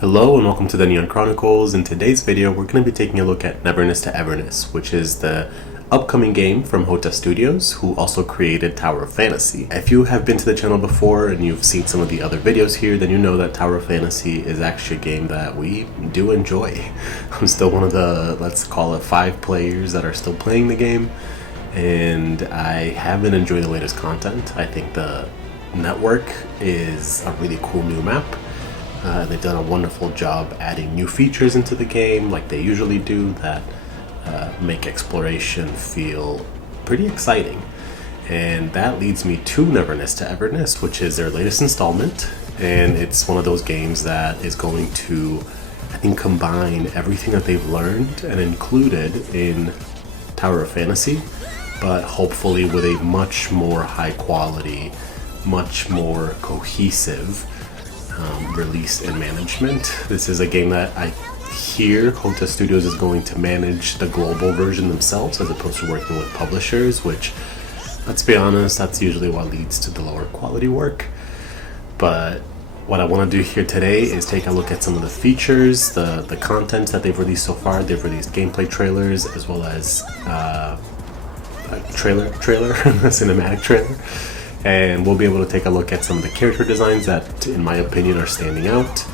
Hello and welcome to the Neon Chronicles. In today's video, we're going to be taking a look at Neverness to Everness, which is the upcoming game from Hotta Studios, who also created Tower of Fantasy. If you have been to the channel before and you've seen some of the other videos here, then you know that Tower of Fantasy is actually a game that we do enjoy. I'm still one of the, let's call it, 5 players that are still playing the game, and I have been enjoying the latest content. I think the network is a really cool new map. They've done a wonderful job adding new features into the game like they usually do that make exploration feel pretty exciting. And that leads me to Neverness to Everness, which is their latest installment. And it's one of those games that is going to, I think, combine everything that they've learned and included in Tower of Fantasy, but hopefully with a much more high quality, much more cohesive release and management. This is a game that I hear Hotta Studios is going to manage the global version themselves as opposed to working with publishers, which, let's be honest, that's usually what leads to the lower quality work. But what I want to do here today is take a look at some of the features, the content that they've released so far. They've released gameplay trailers as well as a cinematic trailer. And we'll be able to take a look at some of the character designs that, in my opinion, are standing out,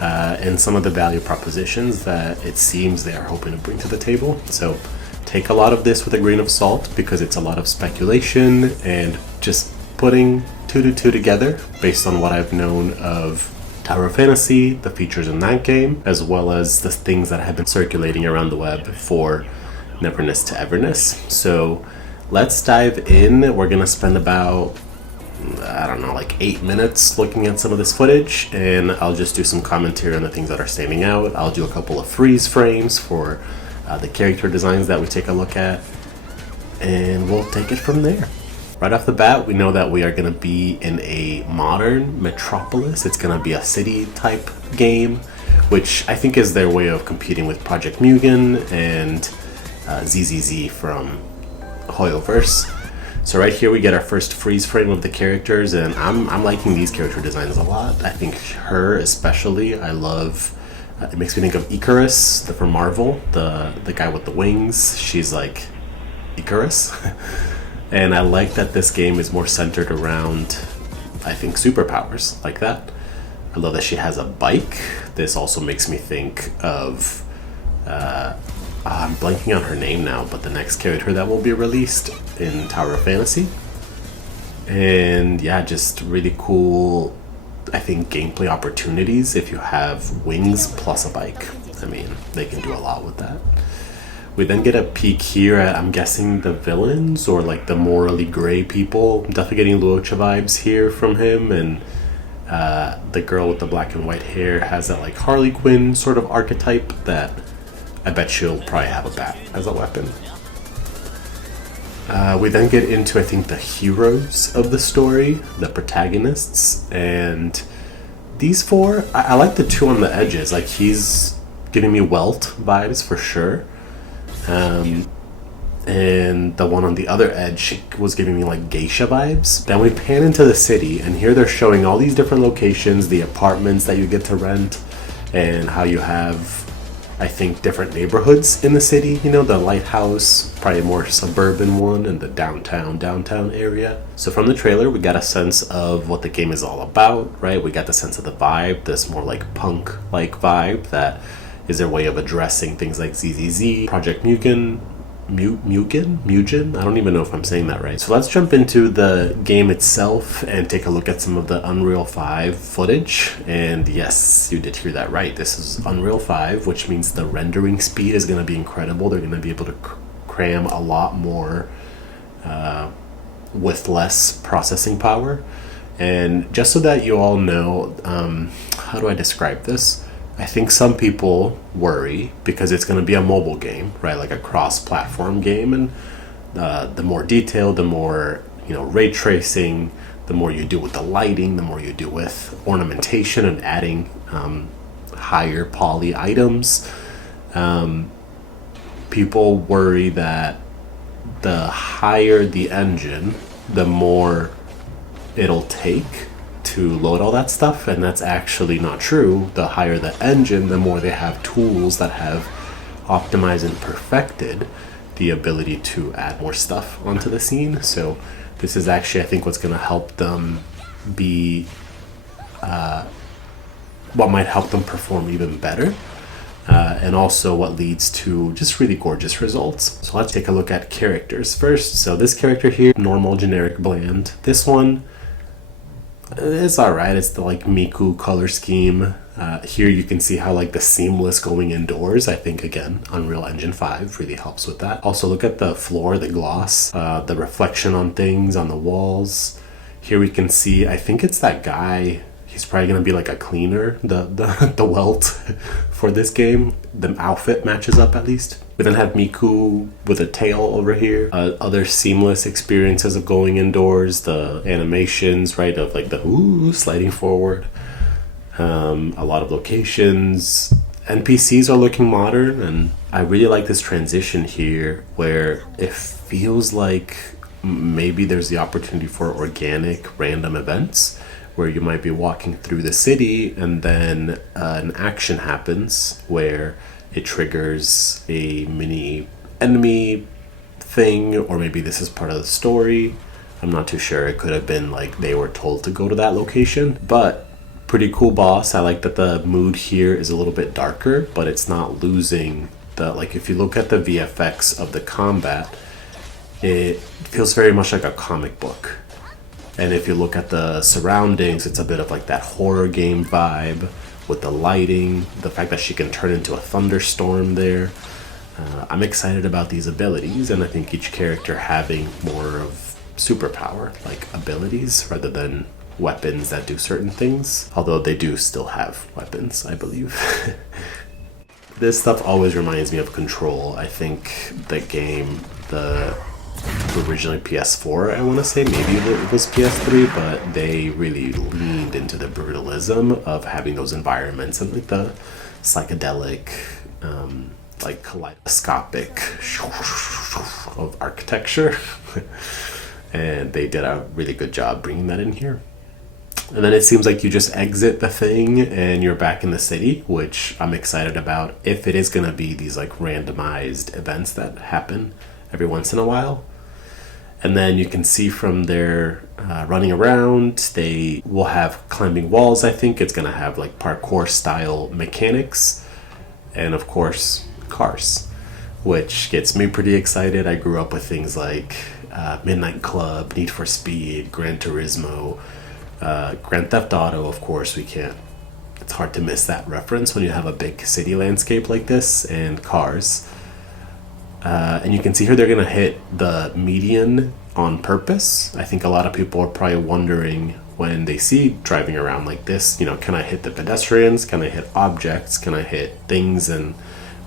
and some of the value propositions that it seems they are hoping to bring to the table. So take a lot of this with a grain of salt, because it's a lot of speculation and just putting two to two together based on what I've known of Tower of Fantasy, the features in that game, as well as the things that have been circulating around the web for Neverness to Everness. So let's dive in. We're gonna spend about, I don't know, like 8 minutes looking at some of this footage, and I'll just do some commentary on the things that are standing out. I'll do a couple of freeze frames for the character designs that we take a look at, and we'll take it from there. Right off the bat, we know that we are gonna be in a modern metropolis. It's gonna be a city type game, which I think is their way of competing with Project Mugen and ZZZ from Hoyoverse. So right here we get our first freeze frame of the characters, and I'm liking these character designs a lot. I think her especially, I love. It makes me think of Icarus from Marvel, the guy with the wings. She's like Icarus. And I like that this game is more centered around, I think, superpowers like that. I love that she has a bike. This also makes me think of I'm blanking on her name now, but the next character that will be released in Tower of Fantasy. And yeah, just really cool, I think, gameplay opportunities if you have wings plus a bike. I mean, they can do a lot with that. We then get a peek here at, I'm guessing, the villains, or like the morally gray people. I'm definitely getting Luocha vibes here from him, and the girl with the black and white hair has that like Harley Quinn sort of archetype that I bet she'll probably have a bat as a weapon. We then get into, I think, the heroes of the story, the protagonists, and these 4, I like the 2 on the edges. Like, he's giving me Welt vibes for sure, and the one on the other edge was giving me like geisha vibes. Then we pan into the city, and here they're showing all these different locations, the apartments that you get to rent, and how you have, I think, different neighborhoods in the city. You know, the lighthouse, probably a more suburban one, and the downtown area. So from the trailer, we got a sense of what the game is all about, right? We got the sense of the vibe, this more like punk-like vibe that is their way of addressing things like ZZZ, Project Mugen, I don't even know if I'm saying that right. So let's jump into the game itself and take a look at some of the Unreal 5 footage. And yes, you did hear that right. This is Unreal 5, which means the rendering speed is going to be incredible. They're going to be able to cram a lot more with less processing power. And just so that you all know, how do I describe this? I think some people worry because it's going to be a mobile game, right? Like a cross-platform game, and the more detailed, the more, ray tracing, the more you do with the lighting, the more you do with ornamentation and adding higher poly items. People worry that the higher the engine, the more it'll take to load all that stuff, and that's actually not true. The higher the engine, the more they have tools that have optimized and perfected the ability to add more stuff onto the scene. So this is actually, I think, what's going to help them be what might help them perform even better, and also what leads to just really gorgeous results. So let's take a look at characters first. So this character here, normal, generic, bland. This one, it's all right. It's the like Miku color scheme. Here you can see how like the seamless going indoors, I think, again, Unreal Engine 5 really helps with that. Also look at the floor, the gloss, the reflection on things on the walls. Here we can see, I think it's that guy. He's probably going to be like a cleaner, the welt for this game. The outfit matches up at least. We then have Miku with a tail over here. Other seamless experiences of going indoors. The animations, right, of like the sliding forward. A lot of locations. NPCs are looking modern, and I really like this transition here where it feels like maybe there's the opportunity for organic random events where you might be walking through the city and then an action happens where it triggers a mini enemy thing, or maybe this is part of the story. I'm not too sure. It could have been like they were told to go to that location, but pretty cool boss. I like that the mood here is a little bit darker, but it's not losing the, like if you look at the VFX of the combat, it feels very much like a comic book. And if you look at the surroundings, it's a bit of like that horror game vibe with the lighting, the fact that she can turn into a thunderstorm there. I'm excited about these abilities, and I think each character having more of superpower, like abilities, rather than weapons that do certain things. Although they do still have weapons, I believe. This stuff always reminds me of Control. I think the game, originally PS4, I want to say, maybe it was PS3, but they really leaned into the brutalism of having those environments and like the psychedelic, like kaleidoscopic of architecture. And they did a really good job bringing that in here. And then it seems like you just exit the thing and you're back in the city, which I'm excited about if it is going to be these like randomized events that happen every once in a while. And then you can see from their running around, they will have climbing walls. I think it's going to have like parkour style mechanics, and of course cars, which gets me pretty excited. I grew up with things like Midnight Club, Need for Speed, Gran Turismo, Grand Theft Auto. Of course, it's hard to miss that reference when you have a big city landscape like this, and cars. And you can see here they're going to hit the median on purpose. I think a lot of people are probably wondering when they see driving around like this, can I hit the pedestrians? Can I hit objects? Can I hit things? And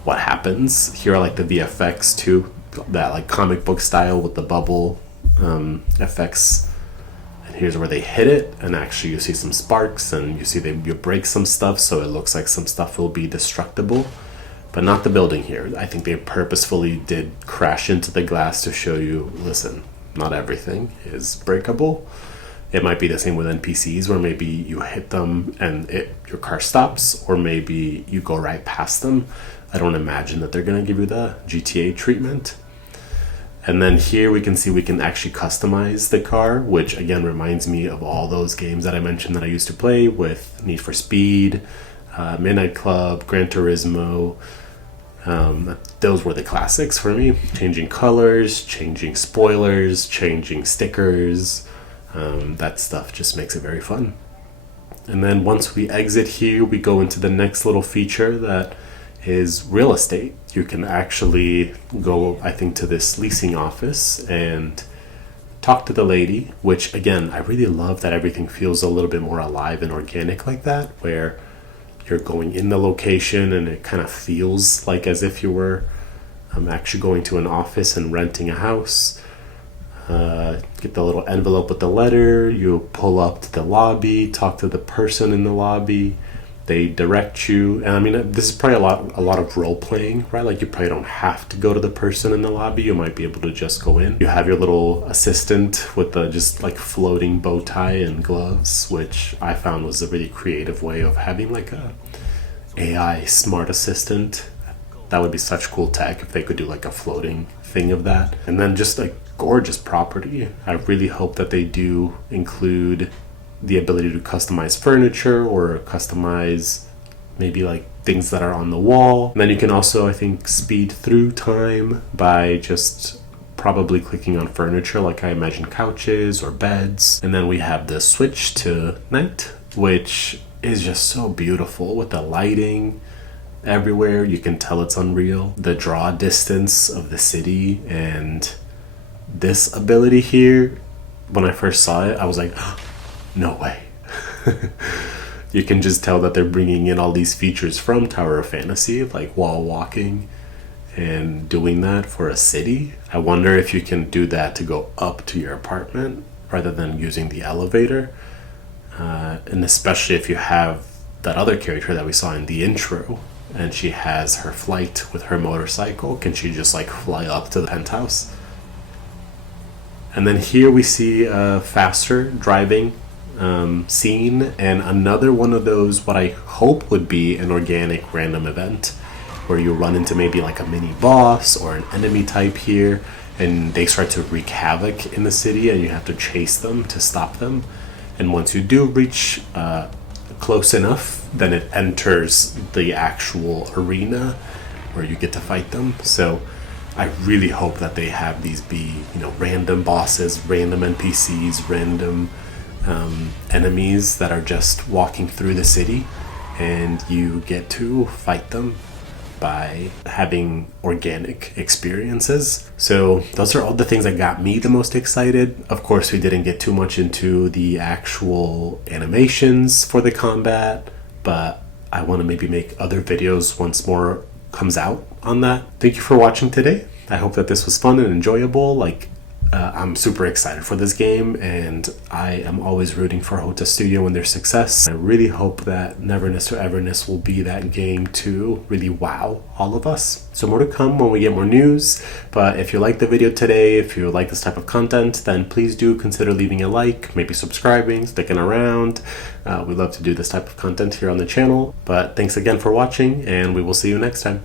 what happens? Here are like the VFX too, that like comic book style with the bubble effects. And here's where they hit it, and actually you see some sparks, and you see you break some stuff, so it looks like some stuff will be destructible. But not the building here. I think they purposefully did crash into the glass to show you, listen, not everything is breakable. It might be the same with NPCs, where maybe you hit them and your car stops, or maybe you go right past them. I don't imagine that they're going to give you the GTA treatment. And then here we can see we can actually customize the car, which again reminds me of all those games that I mentioned that I used to play with Need for Speed, Midnight Club, Gran Turismo. Those were the classics for me. Changing colors, changing spoilers, changing stickers. That stuff just makes it very fun. And then once we exit here, we go into the next little feature that is real estate. You can actually go, I think, to this leasing office and talk to the lady, which again, I really love that everything feels a little bit more alive and organic like that, where you're going in the location and it kind of feels like as if you were actually going to an office and renting a house. Get the little envelope with the letter, you pull up to the lobby, talk to the person in the lobby. They direct you, and I mean, this is probably a lot of role playing, right? Like you probably don't have to go to the person in the lobby. You might be able to just go in. You have your little assistant with the just like floating bow tie and gloves, which I found was a really creative way of having like a AI smart assistant. That would be such cool tech if they could do like a floating thing of that. And then just like gorgeous property. I really hope that they do include the ability to customize furniture or customize maybe like things that are on the wall. And then you can also, I think, speed through time by just probably clicking on furniture, like I imagine couches or beds. And then we have the switch to night, which is just so beautiful with the lighting everywhere. You can tell it's unreal. The draw distance of the city, and this ability here, when I first saw it, I was like, no way. You can just tell that they're bringing in all these features from Tower of Fantasy, like wall walking and doing that for a city. I wonder if you can do that to go up to your apartment rather than using the elevator. And especially if you have that other character that we saw in the intro and she has her flight with her motorcycle, can she just like fly up to the penthouse? And then here we see a faster driving scene, and another one of those what I hope would be an organic random event where you run into maybe like a mini boss or an enemy type here, and they start to wreak havoc in the city and you have to chase them to stop them. And once you do reach close enough, then it enters the actual arena where you get to fight them. So I really hope that they have these be, you know, random bosses, random NPCs, random enemies that are just walking through the city, and you get to fight them by having organic experiences. So those are all the things that got me the most excited. Of course, we didn't get too much into the actual animations for the combat, but I want to maybe make other videos once more comes out on that. Thank you for watching today. I hope that this was fun and enjoyable. I'm super excited for this game, and I am always rooting for Hotta Studio and their success. I really hope that Neverness or Everness will be that game to really wow all of us. So more to come when we get more news, but if you liked the video today, if you like this type of content, then please do consider leaving a like, maybe subscribing, sticking around. We love to do this type of content here on the channel, but thanks again for watching, and we will see you next time.